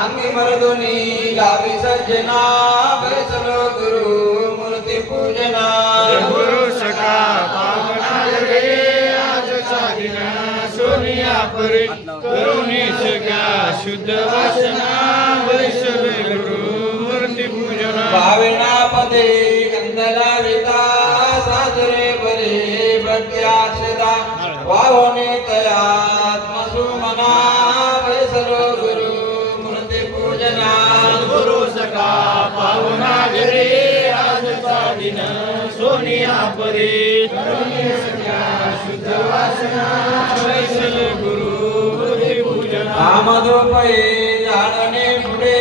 अंगी मर्दुनी गावी सज्जना बैसलो गुरु मूर्ती पूजना गुरु सखा पावना रे आज साधिना सोनिया परी करुणी सगळ्या शुद्ध वासना वैसले गुरु मूर्ती पूजना भावेना पदे गंधला वेता साजरे बरे भक्त्याक्षदा वावने तयात्मसु मना बैसलो गुरु मूर्ती पूजना गुरु सखा पावना रे आज साधिना सोनिया परी करुणी सगळ्या शुद्ध वासना वैसले गुरु मूर्ती पूजना कामधोपये जाणणे पुढे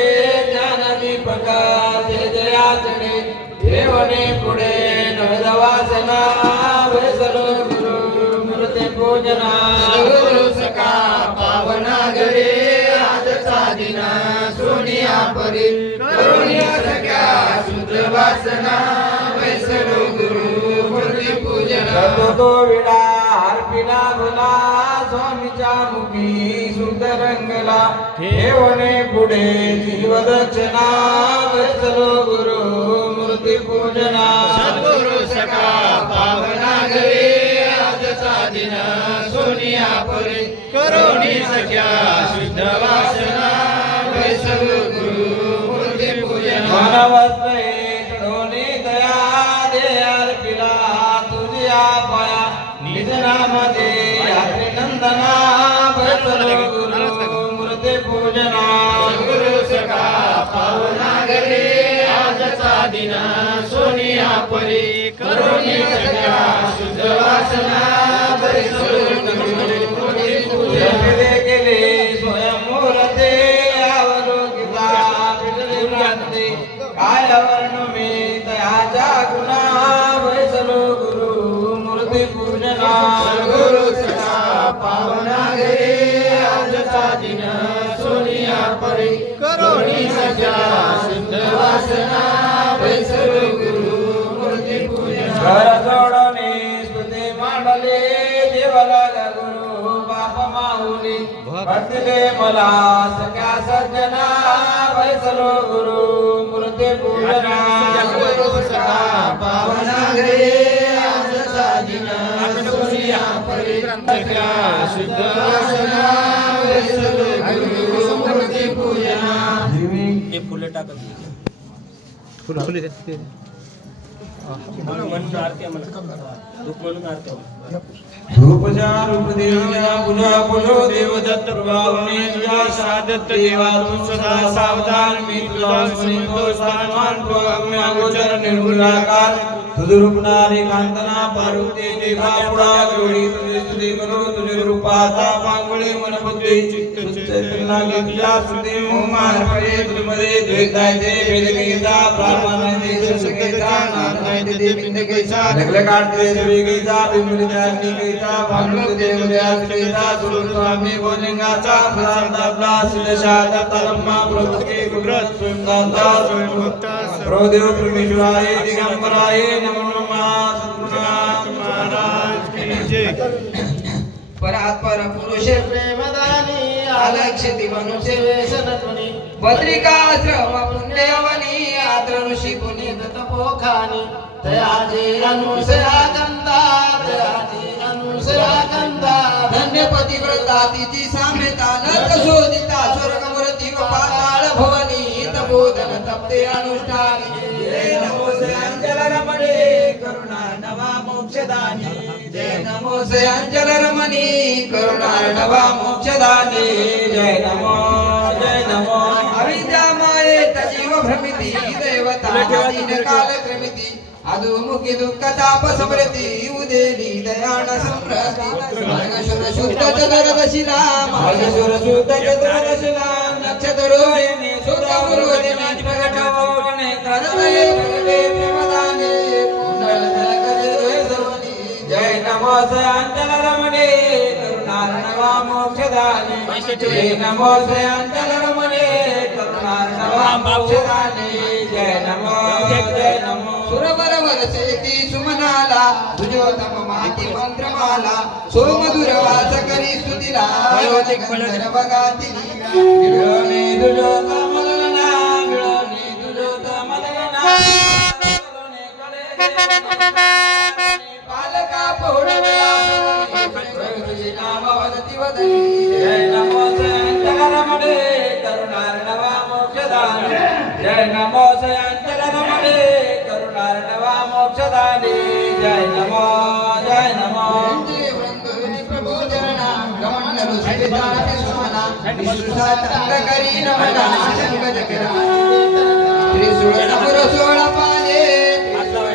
ज्ञान दीपका तेजयाचणे देवने पुढे नवदवासना वैसलो गुरु मूर्ती पूजना गुरु सखा पावना रे आज साधिना सोनिया परी करुणी सगळ्या शुद्ध वासना वैसलो गुरु मूर्ती पूजना तो विडा हरपिला भला स्वामीच्या मुखी सुंदर रंगला ठेवणे पुढे जीवदक्षिणा वैसलो गुरु मूर्ती पूजना सद्गुरु सखा पावना रे आज साधिना सोनिया परी करुणी सगळ्या शुद्ध वासना वैसलो गुरु मूर्ती पूजना मानवस्ते चढोनी दया दे अर्पिला तुझ्या पाया निधनामध्ये अभिनंदना वैसलो गुरु मूर्ती पूजना गुरु सखा पावना रे आज साधिना सोनिया परी करुणी सगळ्या शुद्ध वासना वैसलो गुरु मूर्ती पूजना जगले गेले स्वयंमूर्ते अवलोकिता पितृव्रांते काय वर्णू मी तयाच्या गुणा वैसलो गुरु मूर्ती पूजना गुरु सखा पावना रे आज साधिना सोनिया परी करुणी सगळ्या शुद्ध वासना वैसलो गुरु मूर्ती पूजना घर जोडणे स्तुती मांडले देवाला गुरु बाप माऊली भक्तिले मला सख्या सज्जना वैसलो गुरु मूर्ती पूजना गुरु सखा पावना रे आज साधिना सोनिया परी सगळ्या शुद्ध वासना वैसलो गुरु मूर्ती पूजना हे फुलं टाकत म्हणून आरती आहे म्हणा रूप म्हणून आरती आहे म्हणा. रूपजा रूप देवजा पूजा पूजो देवदत्त प्रभावने तुझा सादत्त देवा तू सदा सावधान मी तुझा सुनितो स्थानमान प्रगम्य अगोचर निर्गुणाकार तुझ रूपनारी कांतना पार्वती देवा पुढा जोडी तुझे स्तुती करू तुझे रूपाचा पांगळे मन बुद्धी चित्त चैतन्य तुझ्या स्तुती मोहमान पडे तुझमध्ये द्वैताय ते वेद गीता प्रार्थना दे सगळेचा नारायण दे बिंद कैसा लगले काढते सगळी गीता बिंबुलिता गीता भानुक देवल्या गीता गुरु स्वामी बोलिंगाचा प्रसादा सिद्धशाद तलम्मा प्रभुके गुग्रत स्वयंदाता स्वयंभक्ता प्रभुदेव परमेश्वराय दिगंबराय नमो नमः सद्गुरुनाथ महाराज की जय परात्पर पुरुष प्रेमदानी अलक्षिति मनुष्य वेशनत्वनी बद्रिकाश्रम पुण्यवनी आत्र ऋषी पुनीत तपोखानी तयाजे अनुसया गंधा तयाजे अनुसया गंधा धन्य पतिव्रता तिची साम्यता नरक शोधिता स्वर्गमूर्ती व पाताळ भवनी तपोधन तप्ते अनुष्ठानी जय नमो श्री अंजल रमणे करुणा नवा मोक्षदानी जय नमो श्री अंजल रमणी करुणा नवा मोक्षदानी जय नमो अविद्या मायेत जीव भ्रमिती देवता दीन काल क्रमिती अधोमुखी दुःख ताप समृती उदेली दयाण समृती मार्गशुर शुद्ध चतुर्दशिला मार्गशुर शुद्ध चतुर्दशिला नक्षत्र रोहिणी सुख गुरुदिनी प्रगटवणे करतये प्रगटे प्रेमदाने कुंडल धनकरे सर्वनी जय नमो श्री अंजल रमणे करुणार्णवा मोक्षदाने जय नमो श्री अंजल रमणे करुणार्णवा मोक्षदाने जय नमो सुरवर वरसेती सुमनाला तुझोतम माती मंत्रमाला सोमधुर वास करी स्तुतीला गंधर्व गाती मिळवणे दुजोत मलना मिळवणे दुजोत मलना पालका पहुडला तुझे नाम वदती वदनी जय नमो संतरमणे करुणार्णवा मोक्षदाने जय नमो संतरमणे करुणार्णवा मोक्षदाने जय नमो प्रभो चरणा गमनलु सवितान विश्वना विश्वसातंग करी नमना शंकर करा त्रिशूळ नमर सोळ पाने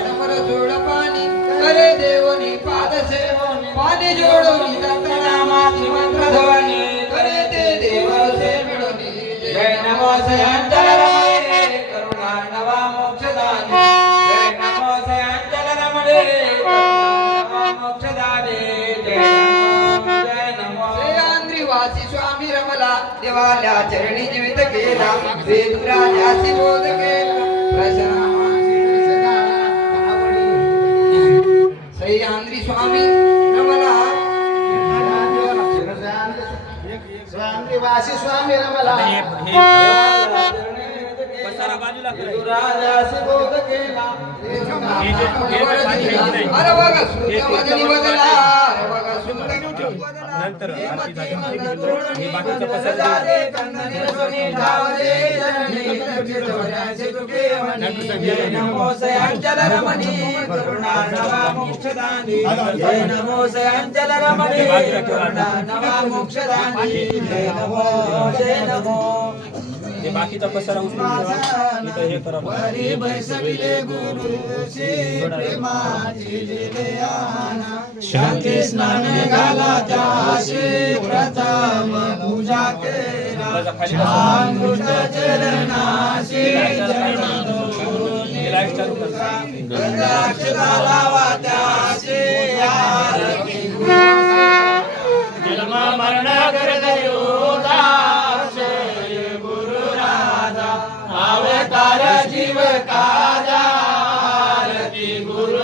नमर सोळ पानी करे देवनी पाद सेवनी पानी जोडोनी तत्नामाची मंत्र ध्वनी करे ते देव से मिळोनी जय नमो संतरमणे करुणार्णवा मोक्षदाने जय नमो संतरमणे करुणार्णवा मोक्षदाने जय नमो वासी स्वामी रमला देवाल्या चरणी जीवित केला वेदुराजासी बोध केला सह्याद्री स्वामी रमला वासी स्वामी रमला पसारा बाजूला करायचा. वेदुराजासी बोध केला अरे बघा श्रुत वदनी बदला अरे बघा श्रुत नंतर आरती झाली. हे बाकीचं पसारा जय नमो संचल रमणी करुणार्णवा मोक्षदानी जय नमो संचल रमणी करुणार्णवा मोक्षदानी जय नमो हे बाकीचा पसारा उचलून ठेवा. इथं हे करा. शांती स्नान घाला त्याशी प्रथम पूजा केला कृष्ण चरणाशी हे लाईट चालू करा. रुद्राक्ष घालावा त्याशी आरती जन्म मरण करदयो अवतार जीव काजा आरती गुरु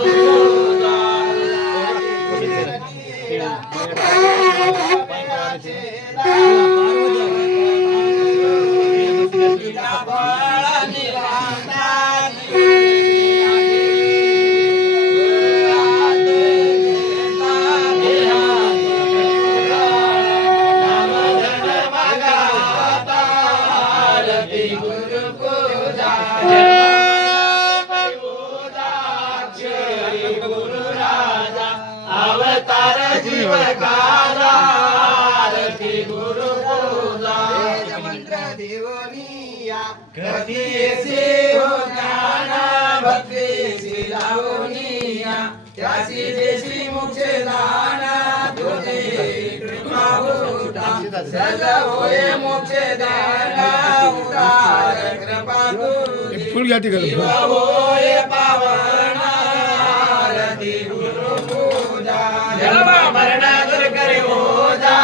कधीसी हो ज्ञान भक्तीसी लावणीया त्यासी देशी मुखे दान तुझे कृपा उठा सज होय मोक्षे दान उदार कृपा तुझी फुल घ्या तिकडे. शिव होय पावन आरती गुरु पूजा जन्म मरण दूर करे ओझा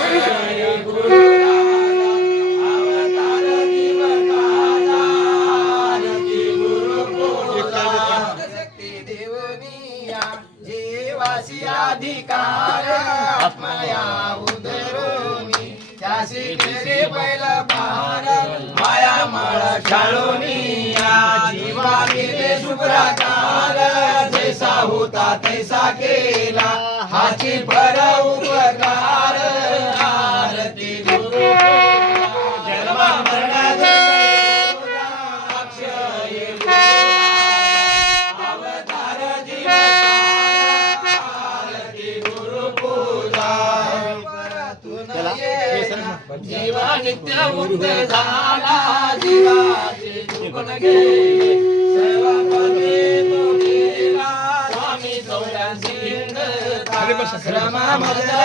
जय गुरु अधिकार आत्मया उदरोनी त्यासी केले बैल पार माया मळ शाळोनिया जीवा केले शुभ्राकार जैसा होता तैसा केला हाची पर उपकार आरती गुरु जन्म मरण अवतार जीव जीवा नित्य मुक्त झाला जीवाचे दुःख गेले सर्व पदे तो गेला स्वामी चौऱ्यासी श्रम मजला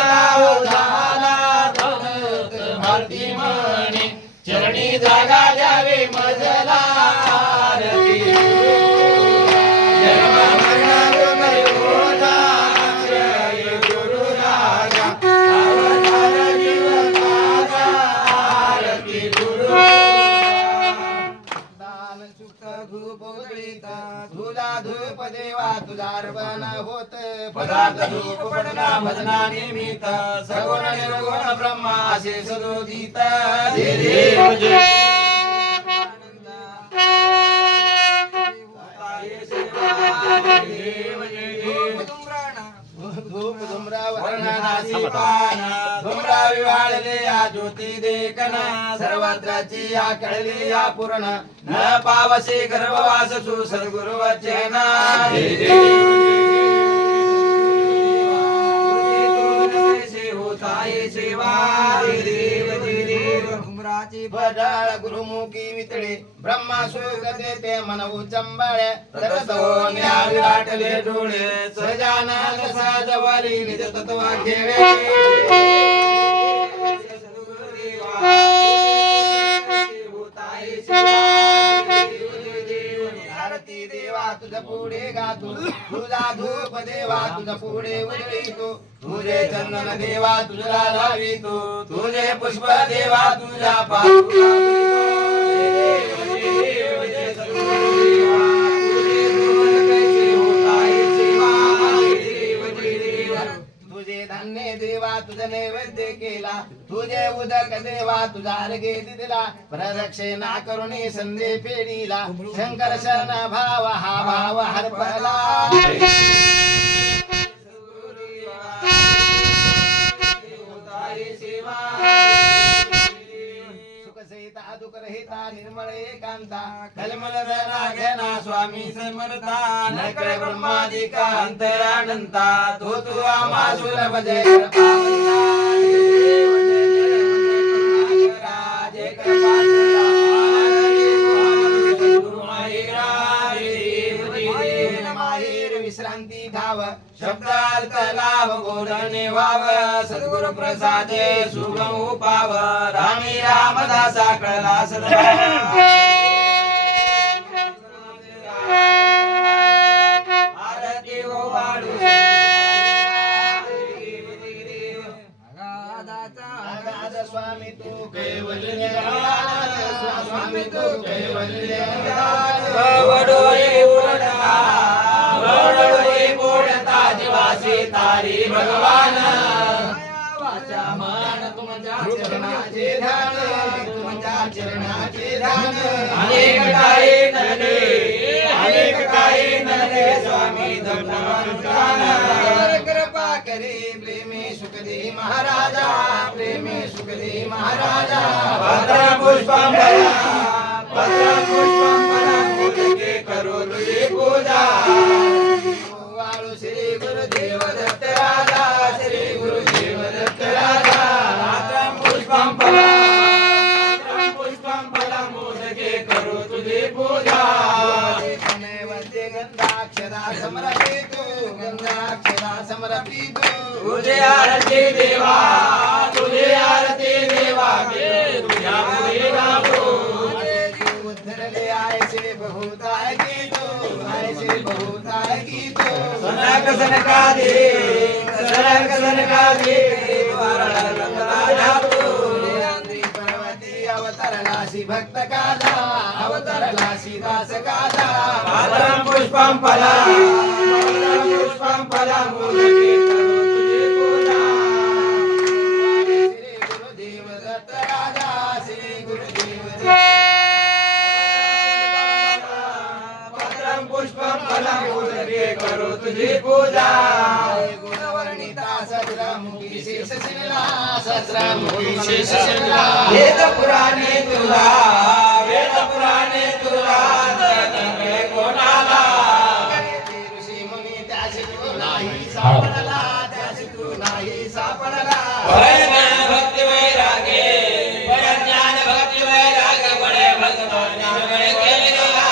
झाला भगत भारती म्हणे चरणी जागा द्यावे मजला आरती जन्म मरण करे ओझा अक्षय गुरु राजा अवतार जीव काजा आरती गुरु दान सुख धूप उजळीता तुला धूप देवा तुला अर्पण होत पदार्थ धूप पठना भजना निमित्त सगुण निर्गुण ब्रह्मा असे सदोदित जय देव जय धूप धुम्रावरणा धुम्रा विवाळले या ज्योती देखना सर्वत्राची या कळली या पूर्ण न पावसे गर्भवास सु सद्गुरु वचना जय देव होताये सेवा जय देव जय देव उमराची भडाळ गुरुमुखी वितळे ब्रह्मा सुख देते मन उचंबळे तरसोन्या विराटले डोळे सजानन सजवली निज तत्व खेळे आरती देवा तुझ पुढे गातो तुझा धूप देवा तुझ पुढे उजळीतो तुझे चंदन देवा तुझला लावितो तुझे पुष्प देवा तुझ्या पादुका तुझे धान्य देवा तुझा नैवेद्य केला तुझे उदक देवा तुझा अर्घे दिला प्रदक्षिणा करुणी संधे फेडीला शंकर शरण भाव हा भाव हरपला सुखसहिता दुःखरहिता निर्मळ एकांता कलमल रागना स्वामी समर्था नकळ ब्रह्मादिका अंतरानंता तो तू आम्हा सुलभ जय विश्रांती घाव शब्दार्थ लाभ बोधने वाव सद्गुरु प्रसादे सुगम उपाव रामी रामदासा कळला सदा आरती हो वाढू अगाध स्वामी तू कैवल्य स्वामी तू कैवल्य वडोई बोलता वडोई बोलता जीवासी तारी भगवान वाचा मन तुमच्या चरणाचे ध्यान तुमच्या चरणाचे ध्यान अनेक काही नरे स्वामी धर्मवंतान कृपा करी प्रेमी सुखदेव महाराजा प्रेमी सुखदेव महाराजा पत्रं पुष्पं फलं मोदके करो तुझी पूजा वाळू श्री गुरुदेव दत्त राजा श्री गुरुदेव दत्त राजा पत्रं पुष्पं फलं मोदके करो तुझी पूजा नैवेद्य गंधाक्षरा समर्पितो गंधाक्षरा समर्पितो तुझे आरती देवा तुझे आरती देवा के तुझ्या पुढे गातो उद्धरले आयसे बहुताय गीतो आयसे बहुताय गीतो सनक सनका दे आंध्री पर्वती अवतरलासी भक्त कादा अवतरलासी दास कादा पत्रं पुष्पं फलं मोदके करो तुझी पूजा श्री गुरुदेव दत्त राजा श्री गुरुदेव पत्रं पुष्पं फलं मोदके करो तुझी पूजा गुणवर्णिता सहस्रमुखी शेषशिला सहस्रमुखी शेषशिला वेद पुराणे तुला तनवे कोणाला ऋषी मुनी त्याशी तू नाही सापडला त्याशी तू नाही सापडला परज्ञान भक्ति वैरागे बड़े भगवान ने केलेला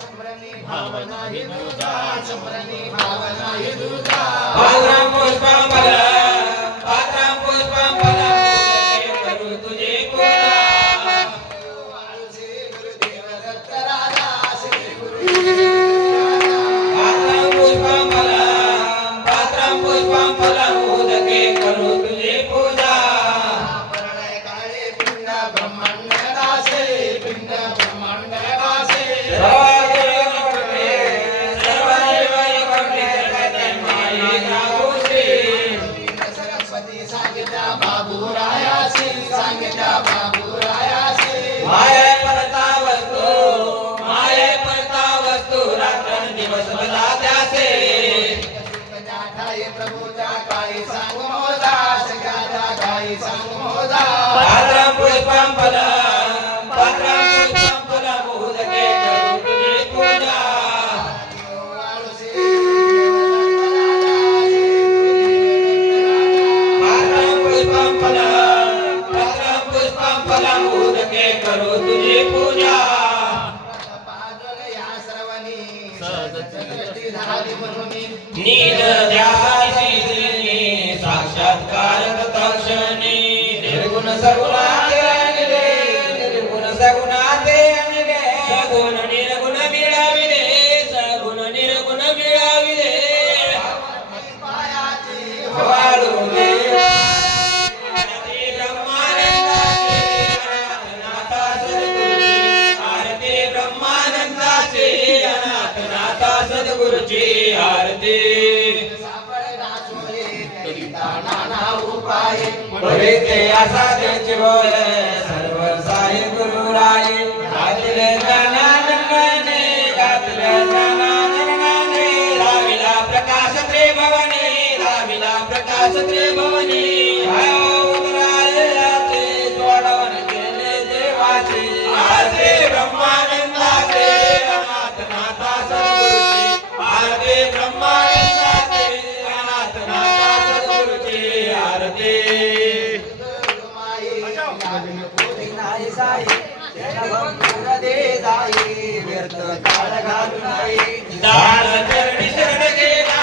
समरणी भावना ही दुजा समरणी भावना ही दुजा पत्रं पुष्पं फलं मोदके करो तुझी पूजा श्री गुरुदेव दत्त राजा श्री गुरुदेव पत्रं पुष्पं फलं मोदके करो तुझी पूजा प्रणय काळे पिंड ब्रह्मांड दासे पिंड ब्रह्मांड दासे सर्व पात्रं पुष्पं फलं मोदके करू तुझी पूजा पात्रं पुष्पं फलं मोदके करू तुझी पूजा नील ध्यासी साक्षात्कार तक्षणी निर्गुण सगुणाते अनिले निर्गुण सगुणाते अनिले सगुण निर्गुण मिळाविले सगुण निर्गुण मिळाविले वाळूले आरती ब्रह्मानंदाचे अनाथनाथा सद्गुरूची आरती बरे ते असाध्याचे बोल सर्व साई गुरु राय घातले ज्ञानानंदाने राविला प्रकाश त्रिभुवनी राविला प्रकाश त्रिभुवनी उतरायते सोडवून केले देवाचे आरती ब्रह्मानंदाचे अनाथनाथा सद्गुरूची आरती ब्रह्मानंदाचे अनाथनाथा सद्गुरूची आरती दार चरणी शरण गेला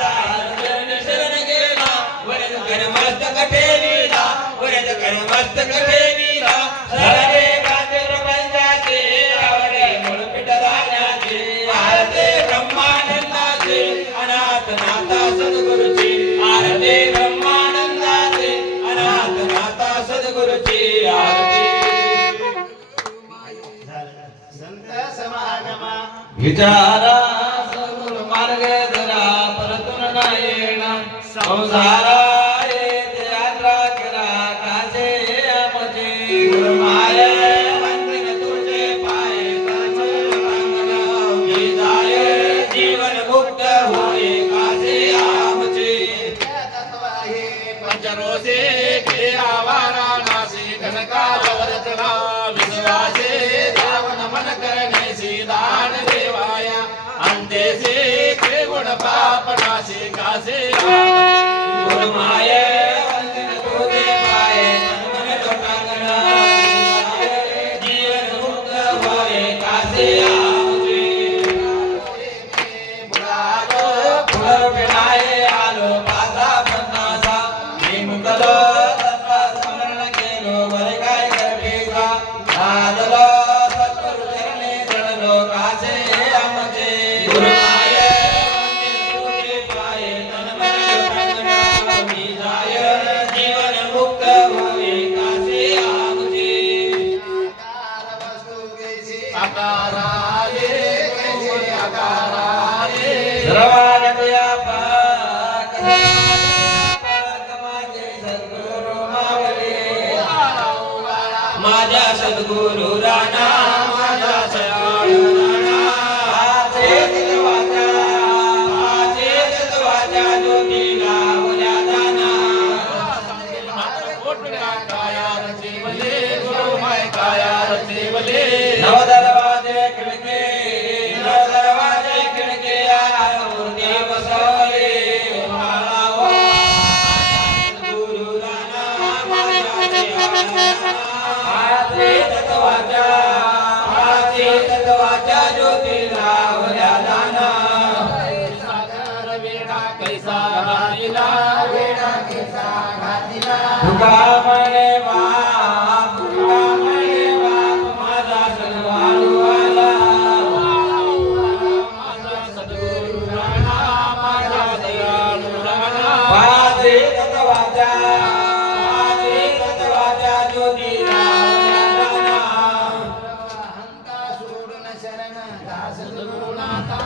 दार चरणी शरण गेला वरद कर मस्तक ठेविला वरद कर मस्तक ठेविला सरळे गाते प्रपंचाचे आवडे मूळपीठ राजाचे आरती ब्रह्मानंदाचे अनाथनाथा सद्गुरूची आरती ब्रह्मानंदाचे अनाथनाथा सद्गुरूची आरती संत समागमा विचारा सगुरु मार्ग धरा परतून नायण संसारा येथे यात्रा करा कासे आमचे गुरुमाय अंतिम तुझे पाय कासे अंगण जाय जीवन मुक्त होय कासे आमचे तत्व आहे पंचरोसे केला वाराणसी घनकाल वरचना विश्वासे देवन मन करणे दान देवाया अंतेसे के गुण पाप नासे कासे गुरुमाय अंतिम तुझे पाय मन लोटांगण जीवन मुक्त होय कासे आमचे पुनर्विनाय आलो पाचा पन्नासा मी मुकलो तत्वा स्मरण केलो वरे काय करपेचा नादलो सद्गुरु चरणे चढलो कासे आमचे गुरुमाय तुझे पाय तन मन लोटांगण मी जाय जीवन मुक्त होय कासे आमचे वस्तु कैसे आकाराले कैसे आकाराले सर्वागत व्यापक माझे सद्गुरु मावळे माझ्या सद्गुरु राणा माझ्या सद्गुरु राणा माझे तत्वाच्या ज्योती गावल्या दाना काया रचे बले गुरु माय काया रचे बले नवदरवाजे खिडके नवदरवाजे खिडके मूर्ती बसवले गुरु राणा तत्वाच्या ज्योती लावल्या दाना सागर वेडा कैसा घातिला वेडा कैसा घातिला तुका म्हणे बाप माझा सद्वाळू आला माझा सद्गुरु राणा माझा दयाळू राणा माझे तत्वाच्या ज्योती लावल्या दाना हंता सोडून शरण दास गुरुनाथा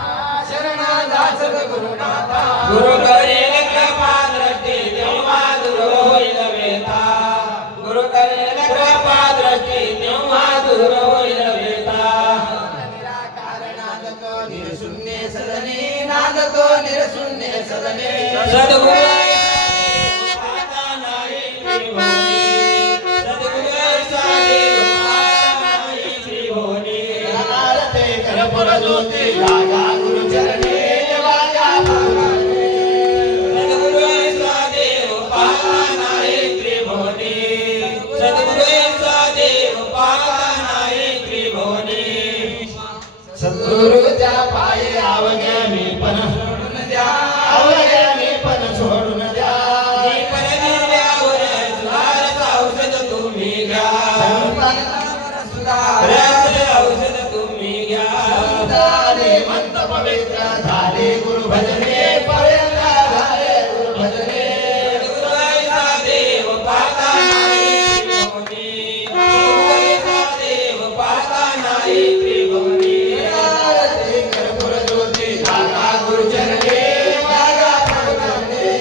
शरण दास गुरुनाथा गुरु करेल कृपा दृष्टी तेव्हा दूर होईल वेता गुरु करेल कृपा दृष्टी तेव्हा दूर होईल वेता निराकारणागतो निरशून्य सदने नादतो निरशून्य सदने सद्गुरु नाही सद्गुरु ज्योती लागा गुरुचरणी वागा भगवाने. सद्गुरु ऐसा देव पाहता नाही त्रिभुवनी. सद्गुरु ऐसा देव पाहता नाही त्रिभुवनी. सद्गुरुच्या पायी अवघ्या मी पण सोडून द्या, अवघ्या मी पण सोडून द्या. दीपन दिव्यावर सुधारच औषध तुम्ही घ्या. रस औषध तुम्ही घ्या. झाले मंत पवित्र झाले गुरु भजने पर्यंत झाले गुरु भजने. सद्गुरु ऐसा देव पाहता नाही त्रिभुवनी. सद्गुरु ऐसा देव पाहता नाही त्रिभुवनी. आरती कर्पूर ज्योती लागा गुरुचरणी वागा भगवाने.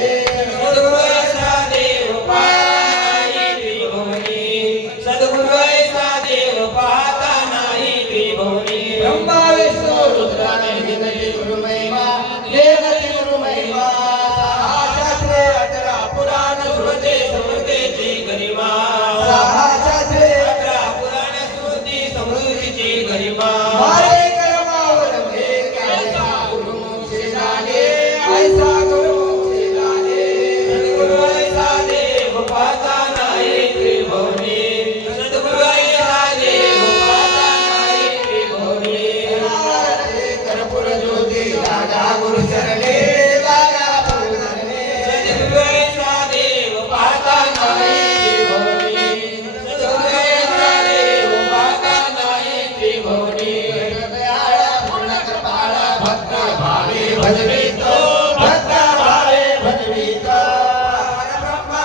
सद्गुरु ऐसा देव पाहता नाही त्रिभुवनी. सद्गुरु ऐसा देव पाहता नाही त्रिभुवनी. ब्रह्मा विष्णू रुद्राने विनती गुरु महिमा देवती गुरु महिमा. सहा शास्त्रे 11 पुराण स्मृती समृद्धीची गरिमा. सहा शास्त्रे 11 पुराण स्मृती समृद्धीची गरिमा. मारे कर्मावर ऐसा गुरुमुखी जाणे, ऐसा गुरुमुखी जाणे. सद्गुरु ऐसा देव पाहता नाही त्रिभुवनी. सद्गुरु ऐसा देव पाहता नाही त्रिभुवनी. आरती कर्पूर ज्योती लागा गुरुचरणी लागा भगवाने. सद्गुरु ऐसा देव पाहता नाही त्रिभुवनी. सद्गुरु ऐसा देव पाहता नाही त्रिभुवनी. दयाळ पूर्ण कृपाळ भक्त भावे भजवितो, भक्त भावे भजवितो. परब्रह्म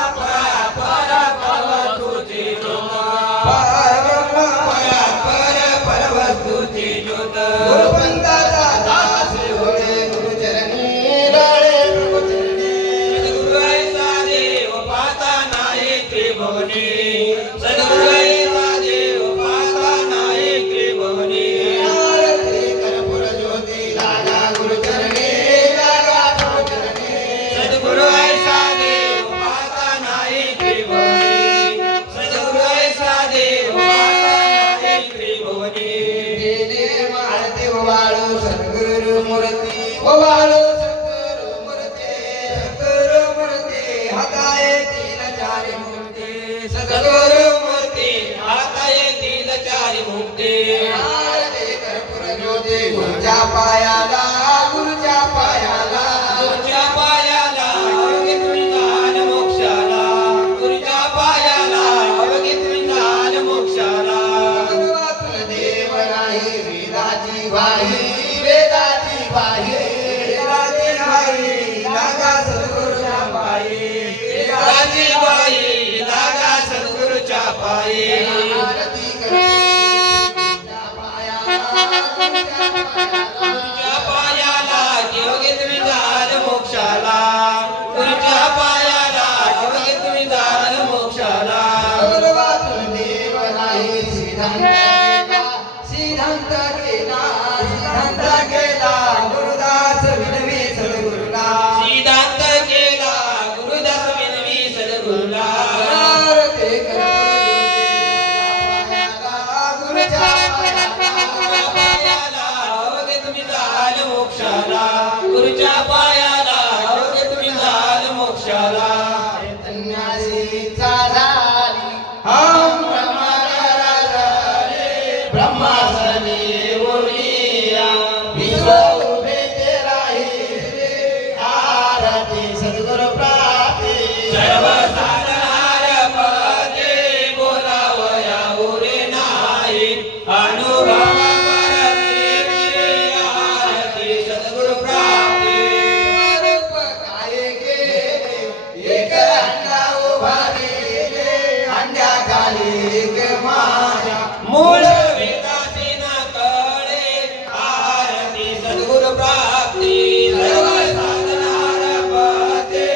पर वस्तूची ज्योत. परब्रह्म पर वस्तूची ज्योत. गुरुपंथाचा दास होळे गुरुचरणी लाळे प्रभुचरणी. सद्गुरु ऐसा देव पाहता नाही त्रिभुवनी. सद्गुरु ऐसा देव पाहता नाही त्रिभुवनी. आरती कर्पूर ज्योती लागा गुरुचरणी लागा प्रभुचरणी. सद्गुरु ऐसा देव पाहता नाही त्रिभुवनी. सद्गुरु ऐसा देव पाहता नाही त्रिभुवनी. देणे माळते वाळू सद्गुरु मूर्ती वाळू सद्गुरु मूर्ती. सद्गुरु मूर्ती हाताये तीन चारी मूर्ती. सद्गुरु मूर्ती हाता येतील चारी मुक्ती. आरती कर्पूर ज्योती गुरुच्या पायाला गुरुच्या पायाला. गुरुच्या पायाला अवघे तुम्ही जाल मोक्षाला. गुरुच्या पायाला अवघे तुम्ही जाल मोक्षाला. वाचून देव नाही वेदाची वाही, वेदाची वाही. वेदाची वाही लागा सद्गुरुच्या पायी. वेदाची बाई लागा सद्गुरुच्या पायी. आरती कर्पूर पायाला गुरुच्या पायाला अवघे तुम्ही जाल मोक्षाला. गुरुच्या पायाला अवघे तुम्ही जाल मोक्षाला. वाचून देव नाही सिद्धांत केला, सिद्धांत केला गुरुदास विनवी सद्गुरुला. सिद्धांत केला गुरुदास विनवी सद्गुरुला. आरती गुरुच्या पायाला. पायाला अवघे तुम्ही जाल मोक्षाला. गुरुच्या पायाला अवघे तुम्ही जाल मोक्षाला. चैतन्याची चालाली हम ब्रह्माचार्य ब्रह्मासनी ओरिया विश्व उभे ते राहिले. आरती सद्गुरु प्राप्ती. सर्व साधनार पदे बोलावया उरे नाही. अनुभव परस्थिती आरती सद्गुरु प्राप्ती. रूप काय केले एक अंडा उभा केले, अंड्याखाली एक माया. मूळ वेदासी न कळे आरती सद्गुरु प्राप्ती. सर्व साधनार पदे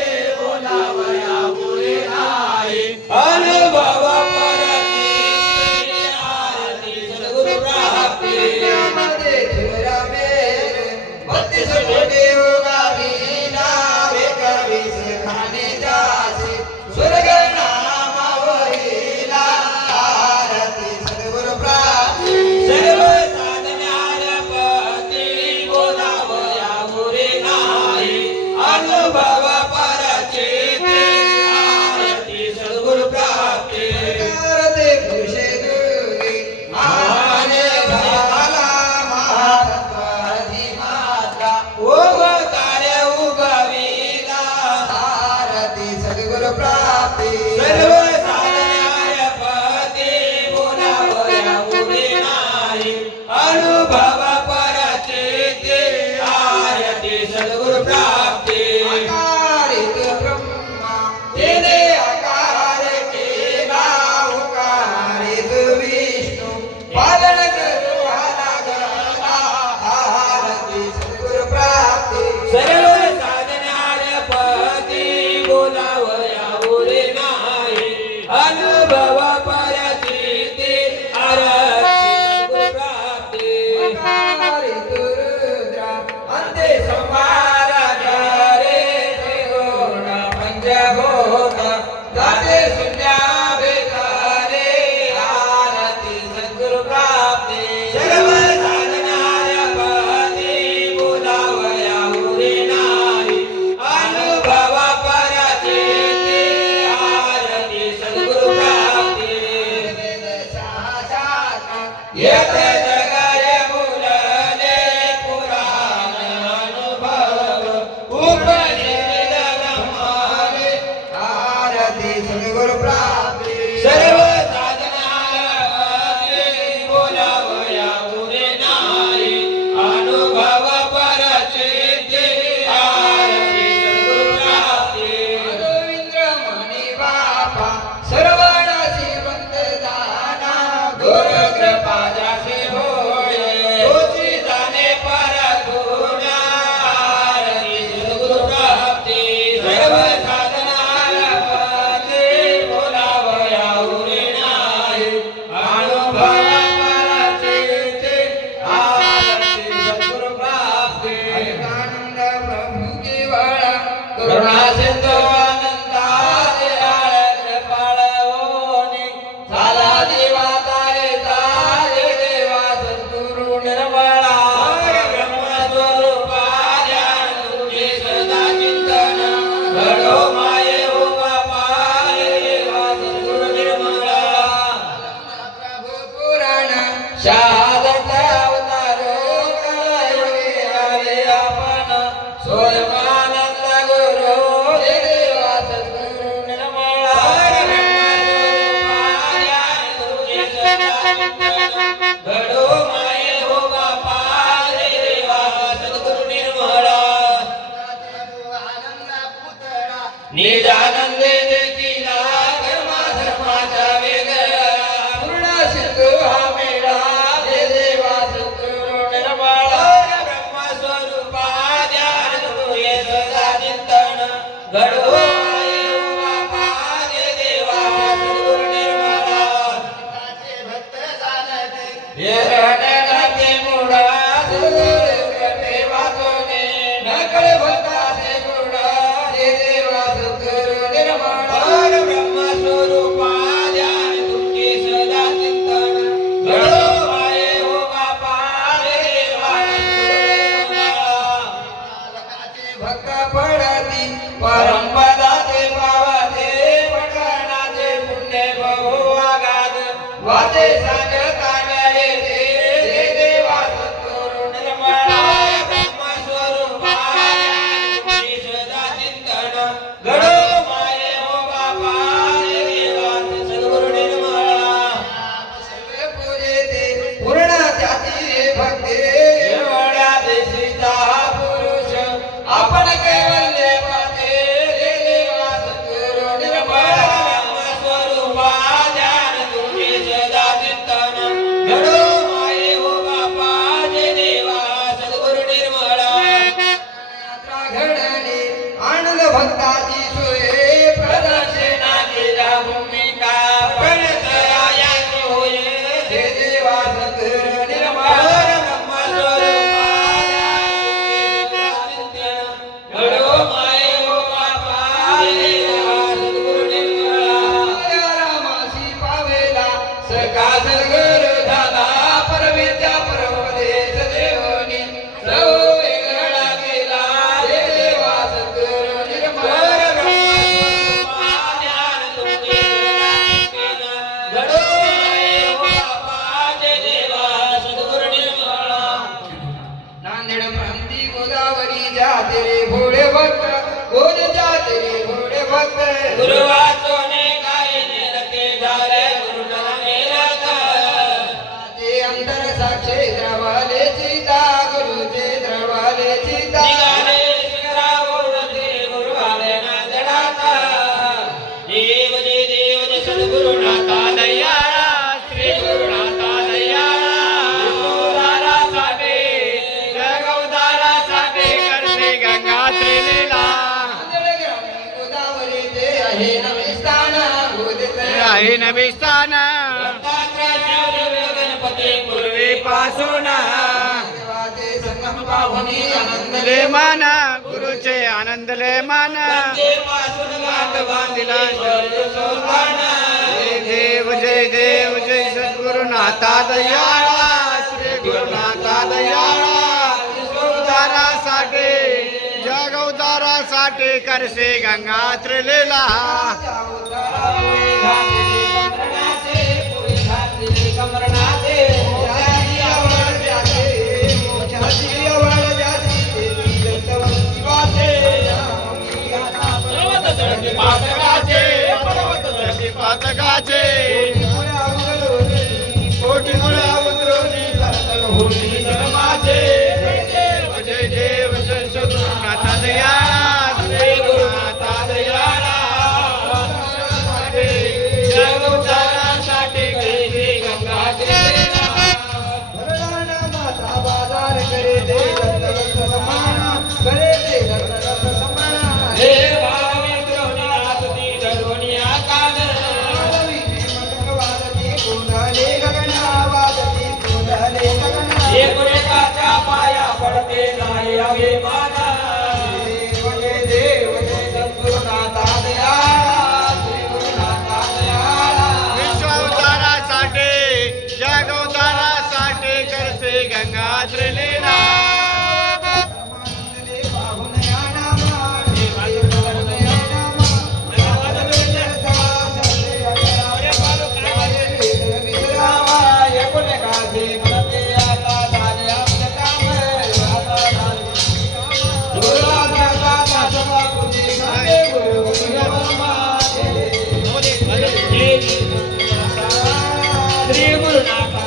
प्राप्ती आकारित ब्रह्मा तेने आकार केला उकारित विष्णू पालन करुहाला गला आरती सद्गुरु प्राप्ती सर्व साधनार्य पती बोलावया उरे नाही अनुभव परचिती आरती प्राप्ती आकारित रुद्रा अंते समारा रे त्रिगुण पंचभूत दाते शून्या बेकारे आरती सद्गुरु प्राप्ती सर्व साधनार्य पती बोलावया उरे नाही अनुभव परचिती आरती सद्गुरु प्राप्ती येते जगाये मुलले पुराण अनुभव उपनिषद ब्रह्माने आरती सद्गुरु प्राप्ती सर्व साधनालय बोलावया उरे नाही अनुभव परचिती आरती सद्गुरु प्राप्ती रवींद्र मणी बापा सर्वांशी बंद जाना गुरु कृपा जासे होय तुझी जाणे परतुना आरती सद्गुरु प्राप्ती सर्व साधनालय बोलावया उरे नाही अनुभव परचिती आरती सद्गुरु प्राप्ती आनंद प्रभु केवळ करुणा सिंधू अनंता दयाळ कृपाळ ओने झाला देवा तारे तारे देवा सद्गुरु निर्मळा ब्रह्मस्वरूपा ध्यान तुझे सदा चिंतन घडो माये हो बापा देवा सद्गुरु निर्मळा प्रभु पुराण शहादत अवतारो कळयोगी आले आपण स्वयमानंद गुरु देवा सद्गुरु निर्मळा तुझे सदा चिंतन घडो माये हो बापा देवा सद्गुरु निर्मळा आनंद पुतळा निजानंदे देखीला कर्मा धर्माचा वेगळा पूर्ण सिद्धू हा मेळा देवा सद्गुरु निर्मळा ब्रह्मस्वरूपा ध्यान तुझे सदा चिंतन घडो माये हो बापा देवा सद्गुरु निर्मळा भक्त जाणते येरणाचे मुळा सद्गुरु कृपे वाचोने नकळ भक्ताचे गुणा देवा सद्गुरु निर्मळा ब्रह्मस्वरूपा ध्यान तुझे सदा चिंतन घडो माये हो बापा देवा सद्गुरु निर्मळा भक्त पडती परमपदाचे पावाचे पठणाचे पुण्य बहु आगाध वाचे सांगताना येते देवा सद्गुरु निर्मळा ब्रह्मस्वरूपा तुझे सदा चिंतन घडो माये हो बापा देवा सद्गुरु निर्मळा सर्व पूजेते पूर्ण जाती भक्ते एवढ्या देशीचा पुरुष आपण कैवल्य पाते देवा सद्गुरु निर्मळा ब्रह्मस्वरूपा ध्यान तुझे सदा चिंतन घडो माये हो बापा देवा सद्गुरु निर्मळा यात्रा घडली आनंद भक्ताची सोय प्रदक्षिणा केला भूमिका प्रणतया याची होय देवा सद्गुरु निर्मळा ब्रह्मस्वरूपा ध्यान तुझे सदा चिंतन घडो माये हो बापा देवा सद्गुरु निर्मळा रामासी पावेला सका सद्गुरु झाला परमेच्या परमपदेश देवनी सर्व वेगळा केला देवा सद्गुरु निर्मळ ब्रह्मस्वरूपा ध्यान तुझे सदा चिंतन घडो माये हो बापा देवा सद्गुरु निर्मळा नांदेड प्रांती गोदावरी जाते रे भोळे भक्त गोद जाते रे भोळे भक्त गुरु वाचोने काही निरते झाले गुरुजना निरत ते अंतर साक्षी द्रवाले चिता गुरुचे द्रवाले चिता निघाले शिखरा आहे नवे स्थान गणपती पूर्वीपासून देवाचे संगम पाहुणी आनंदले मन गुरुचे आनंदले मन बांधिला जय देव जय सद्गुरुनाथा दयाळा श्री गुरुनाथा दयाळा उद्धारासाठी जग उद्धारासाठी करसे गंगा त्रिलीला पातकाचे कोटी मुळा उतरवली होती धर्माचे जय देव जय सद्गुरुनाथा दयाळा श्री गुरुनाथा दयाळा जग उद्धारासाठी करसे गंगा त्रिलीला बाजार करे दे समान करे दे समान हे भावी द्रोणीनाथ ती धरोणी आकान कुंडले गगनावादती कुंडले गगना एकाच्या पाया पडते नाही अभिमान देव जय सद्गुरुनाथा दयाळा श्री गुरुनाथा दयाळा विश्व उद्धारासाठी जग उद्धारासाठी करसे गंगा त्रिलीला श्री गुरुनाथा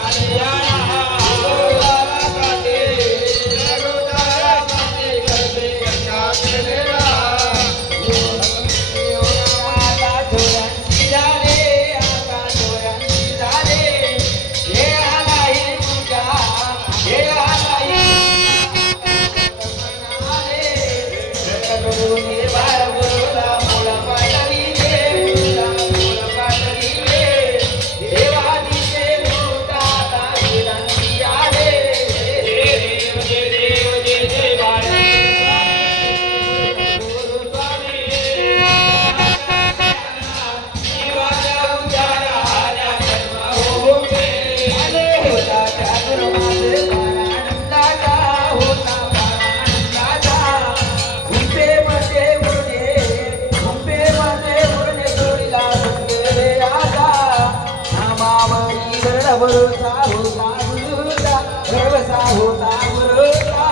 भरोसा होता गुरुचा भरोसा होता गुरुचा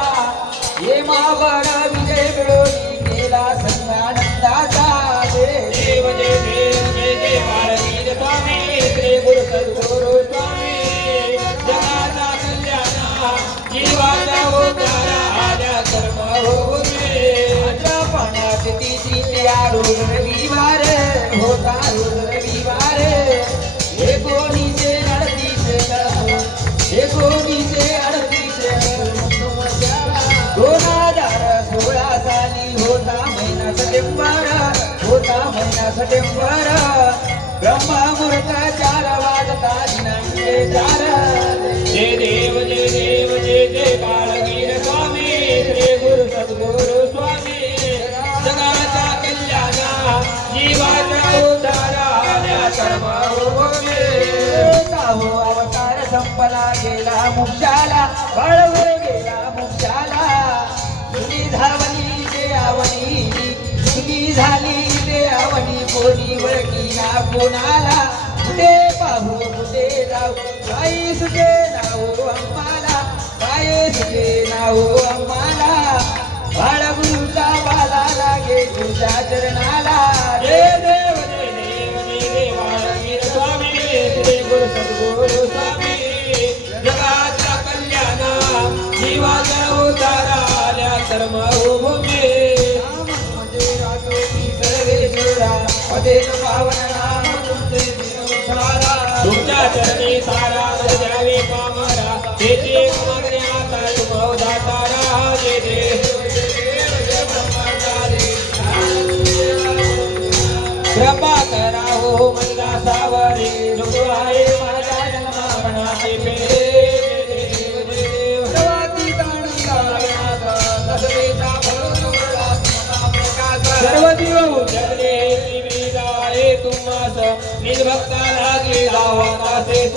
हे महाबळ विजय मिळवणी केला संगानंदाचा देव जय देव जय जय बाळवीर स्वामी श्री गुरु सद्गुरु स्वामी जगाचा कल्याण जीवाचा उद्धार आल्या कर्म होऊ दे पाण्यात तिथल्या रोज रविवार होता रोज रविवार एकोणीसशे 2016 साली होता महिना सप्टेंबर ब्रह्ममुहूर्त 4 वाजता दिनांक 4 जय देव जय देव जय जय बाळवीर स्वामी श्री गुरु सद्गुरु स्वामी जगाचा कल्याण जीवाचा उद्धार आल्या कर्म होऊ दे हो अवतार संपला गेला मुक्षाला वळवे गेला मुक्षाला सुनी धावली ते आवनी सुनी झाली ते आवनी कोणी वळकी ना कोणाला कुठे पाहू कुठे जाऊ काही सुटे नाव आम्हाला काय सुटे नाव आम्हाला बाळगुरूचा बाला लागे तुझ्या चरणाला जय देव जय देव जय जय बाळवीर स्वामी श्री गुरु सद्गुरु स्वामी जगाचा कल्याण जीवाचा उद्धार आल्या कर्म होऊ दे तुमच्या चरणी सारा द्यावे पामरा तेथे मागणे आता तुम्हा दातारा जय देव कृपा करा हो मंदा सावर सर्व जीव उजळले त्रिविधाळे तुम्हास निर्भक्ता लागे गावासेच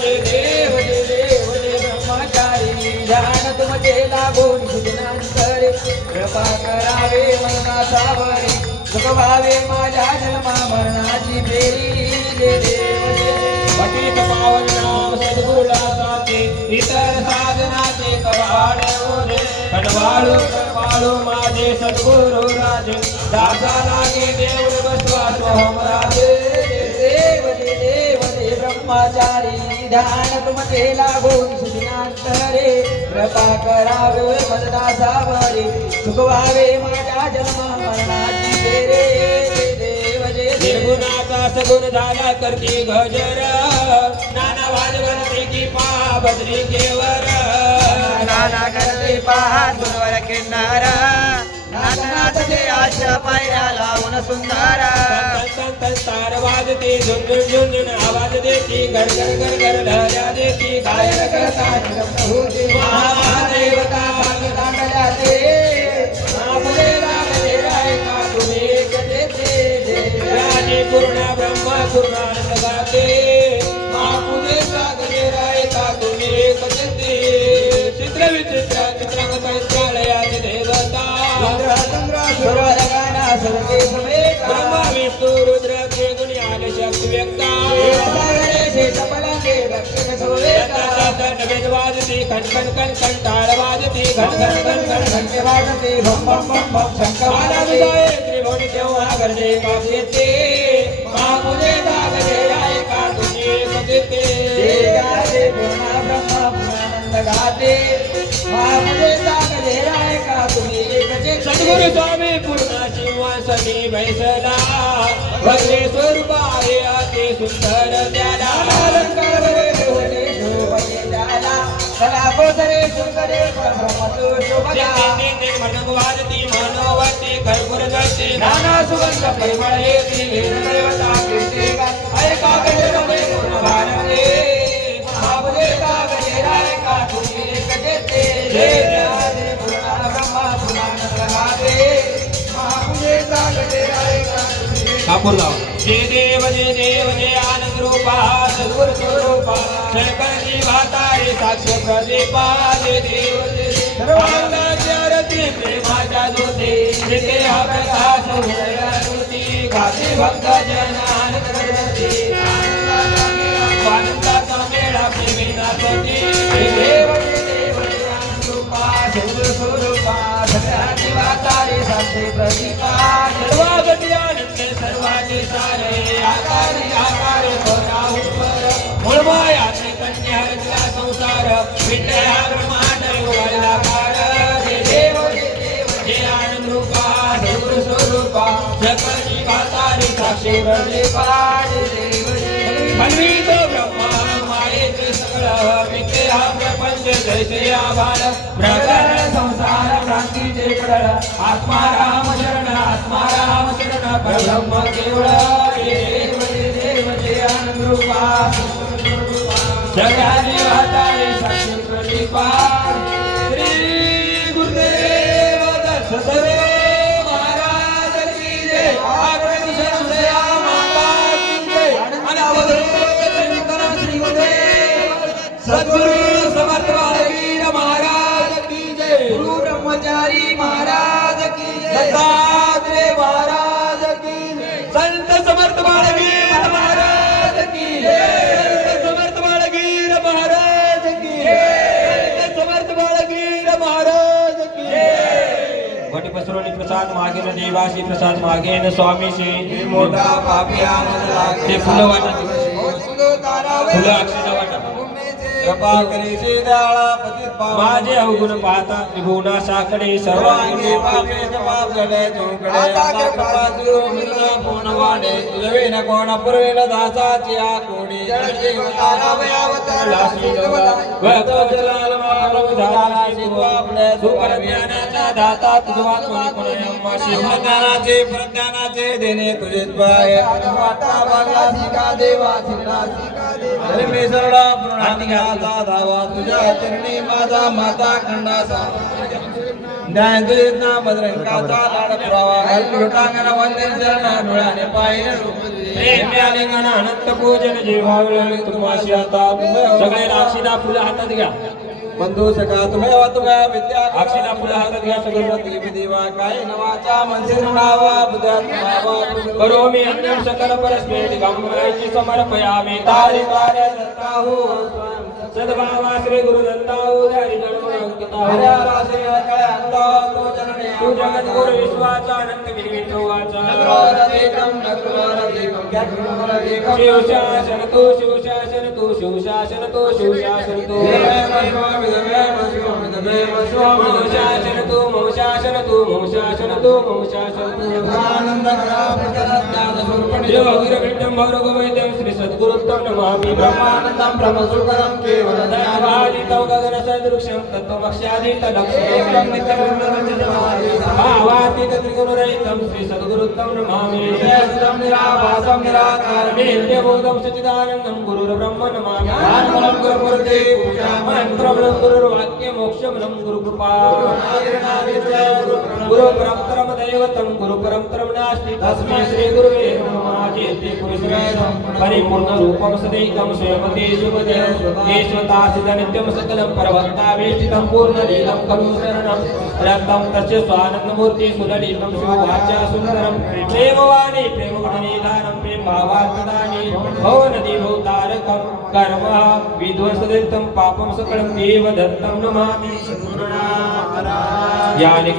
जय देव जय देव जय ब्रह्मचारी ध्यान तुमचे लागून सुजनांतरे कृपा करावे मरणासावरी सुख व्हावे माझ्या जन्मा मरणाची फेरी जय देव जय देव पतित पावन नाम सद्गुरुला साचे इतर साधनाचे कवाड ओढे कडवाळू माझे सद्गुरु राज दासा लागे देव बसवा सोहम राजे देव देव ब्रह्मचारी ध्यान तुमचे लागून सुजनांतरे कृपा करावे मददासावरी सुख व्हावे माझ्या जन्म मरणाची फेरे निर्गुणाचा सगुण झाला करती गजर नाना वाजवते की पहा बदरी केवर नाना करते पहा दुर्वर किन्नार नाचनाचे आशा पायऱ्या लावून सुंदर तार वाजते झुंझुन झुंझुन आवाज देती घर घर घर घर लहऱ्या देती गायन करता महादेवता दांडल्या ते आपले लागले राय का तुम्ही राजे पूर्ण ब्रह्मा पूर्णानंद गाते महापुरे सागरे राय का तुम्ही एकते चित्र विचित्र चित्रकथालयाची देवता ब्रह्मा विष्णू रुद्र त्रिगुणी आले शक्ती व्यक्ता वाजती खन खन खन खन टाळ वाजती खन खन खन खन घंटे वाजते भम भम भम भम शंकर त्रिभुवनी तेव्हा गरजे बाप येते महापुरे सागरे राय का तुम्ही एकते ब्रह्मा पुरानंद गाते महापुरे सागरे राय का तुम्ही एकते सद्गुरु स्वामी पूर्ण सिंहासनी बैसला भगवे स्वरूप आहे अति सुंदर त्याला अलंकार होते शोभते त्याला कला कोसरे सुंदरे परब्रह्मतो शोभला मनोग वाजती मनोवती घरघुर जळते नाना सुगंध परिमळ येती देवता कीर्ती ऐका गजरे पूर्ण भारते महापुरे सागरे राय का तुम्ही एकते जय जय पूर्ण ब्रह्मा पुरानंद गाते महापुरे सागरे राय का कापूर लाव जय देव जय आनंद रूपा सद्गुरु स्वरूपा शंकर जीवातारे साक्ष प्रदीपा जय देव आनंदाची आरती प्रेमाच्या ज्योती जिथे हा प्रकाश हृदयानुती गाते भक्त जन आनंद करती आनंदाचा मेळा प्रेमी नाचती जय देव जय आनंद रूपा सद्गुरु स्वरूपा शंकर जीवातारे साक्ष प्रदीपा सर्वागती आनंद सर्वाचे सारे आकारे आकारे पराहुपर मूळमायाचे कन्या रचला संसार विद्या ब्रह्मांड योगाकार जय देव जय आनंद रूपा सद्गुरु स्वरूपा सकल जीवातारे साक्षी प्रदीपा जय देव अन्वित ब्रह्मा मायेचे सगळ विद्या प्रपंच जैसे आभार प्रकरण संसार क्रांतीचे पडळ आत्मा राम शरण परब्रह्म केवळ देव जय आनंद रूपा जगाने वातारे साक्षी प्रदीपा श्री गुरुदेव दत्त सरे महाराज की जय आग्रह शरणया माता की जय श्री गुरुदेव सद्गुरु समर्थ बाळवीर महाराज की जय गुरु ब्रह्मचारी महाराज की जय दत्तात्रेय महाराज की जय संत समर्थ बाळवीर महाराज की जय समर्थ बाळवीर महाराज की जय समर्थ बाळवीर महाराज की जय वटी पसरवणी प्रसाद मागेन देवासी प्रसाद मागेन स्वामीशी मोठा पापी आनंद लागे ते फुलं वाटत फुलं अक्षता वाटत कृपा करीचे दयाळा पतित पावन माझे अवगुण पाहता त्रिभुवना साकडे सर्वांगी पापे जमाप जडे चौकडे आता कृपा तुझो मित्र कोण वाडे तुझवेन कोण पुरवेन दासाची आकोडी जडजीव तारावयावतर लासी वत जलाल मानव झाला शिव आपले सुपर ज्ञानाचा दाता तुझवा कोणी कोणी शिवज्ञानाचे प्रज्ञानाचे देणे तुझेच पाय वाटा बागा सिका देवा सिका देवा मी सरळा पूर्णाधिकाचा धावा तुझ्या चरणी माझा माता खंडासा ज्ञानदुयेतना मदरंकाचा लाड पुरावा लोटांगण वंदन चरण डोळ्याने पाहिलं प्रेम आलिंगन अनंत पूजन जेव्हा वेळ तुम्हाशी आता सगळे अक्षिदा फुलं हातात घ्या बंधू सखा तुम्ही विद्या अक्षिदा फुलं हातात घ्या सगळे देवा काय नवाचा मनसे नावा बुद्धा करोमि अन्यं सकल परस्मै गमयाची समर्पयामि तारे तारे दत्ताहु सद्भावा श्री गुरु दत्ताहु हरि हरे रासे काय अंत तो जनने तू जगत गुरु विश्वाचा अनंत विनिमित्त वाचा नगरोरधिकं नगरोरधिकं शिवशासन तू शिवशासन तू शिवशासन तू शिवशासन तू ममशासन तू ममशासन तू ममशासन तू ममशासन तू आनंद करा प्रचलन ज्ञान स्वरूप योगिरविड्डं भौरगवैद्यं श्री सद्गुरुत्तं नमामि ब्रह्मानंदं ब्रह्मसुखदं केवलं धर्मादितं गगनसदृशं तत्त्वमक्ष्यादितलक्ष्यं भावातीत त्रिगुणरहितं श्री सद्गुरुत्तं नमामि निरासं निराभासं निराकारं नित्यबोधं सच्चिदानन्दं गुरुर्ब्रह्म नमामि आत्मनं गुरुमूर्ते पूजा मंत्रं गुरुर्वाक्यमोक्षं गुरुकृपा गुरुपरं दैवतं गुरुपरं नास्ति तस्मै श्री गुरुवे नमः जेते पुरुषं परिपूर्ण रूपं सदैकं स्वयंते शुभदे ईश्वतासिद नित्यं सकलं परभक्ता वेष्टितं पूर्णलीलं खलु शरणं रक्तं तस्य स्वानन्दमूर्ति सुललितं शिववाचा सुन्दरं प्रेमवाणी प्रेमगुणनिधानं प्रेम भावात्मदानि भवनदि भवतारकं कर्म विध्वंसदितं पापं सकलं देवदत्तं नमामि यानि